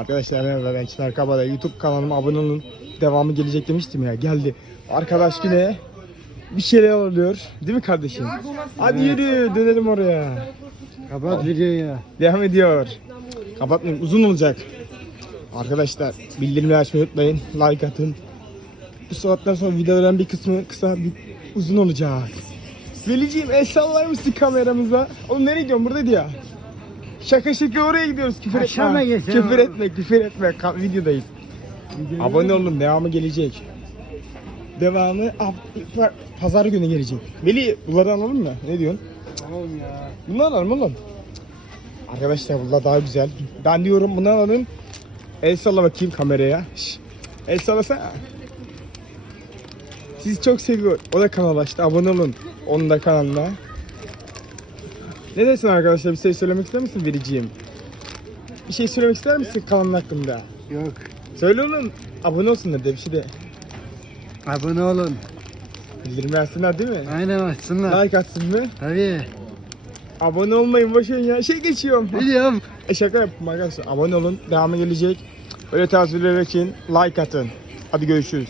Arkadaşlar merhaba ben Çınar Kabada. YouTube kanalıma abone olun. Devamı gelecek demiştim ya. Geldi. Arkadaş yine bir şeyler oluyor. Değil mi kardeşim? Hadi yürü dönelim oraya. Kapat videoyu. Devam ediyor. Kapatmayın uzun olacak. Arkadaşlar bildirimleri açmayı unutmayın. Like atın. Bu saatten sonra videoların bir kısmı kısa bir uzun olacak. Veliciğim el sallar mısın kameramıza? Oğlum nereye gidiyorsun buradaydı ya. Şaka şaka oraya gidiyoruz küfür Aşağı mı etme. geçelim? Küfür etme küfür etme Ka- videodayız. Abone olun devamı gelecek. Devamı ab- pa- pazar günü gelecek. Veli bunları alalım mı? Ne diyorsun? Oğlum ya. Bunları alalım oğlum. Arkadaşlar bunlar daha güzel. Ben diyorum bunu alalım. El salla bakayım kameraya. Şş. El sallasana. Sizi çok seviyor. O da kanal açtı. Abone olun. Onun da kanalına. Ne dersin arkadaşlar? Bir şey söylemek ister misin vereceğim? Bir şey söylemek ister misin kanalın hakkında? Yok. Söyle oğlum. Abone olsunlar de bir şey de. Abone olun. Bildirim versinler değil mi? Aynen açsınlar. Like atsın mı? Tabii. Abone olmayın boşverin ya. Şey geçiyorum. Biliyorum. E şaka yaptım arkadaşlar. Abone olun. Devamı gelecek. Öyle tasvirler için like atın. Hadi görüşürüz.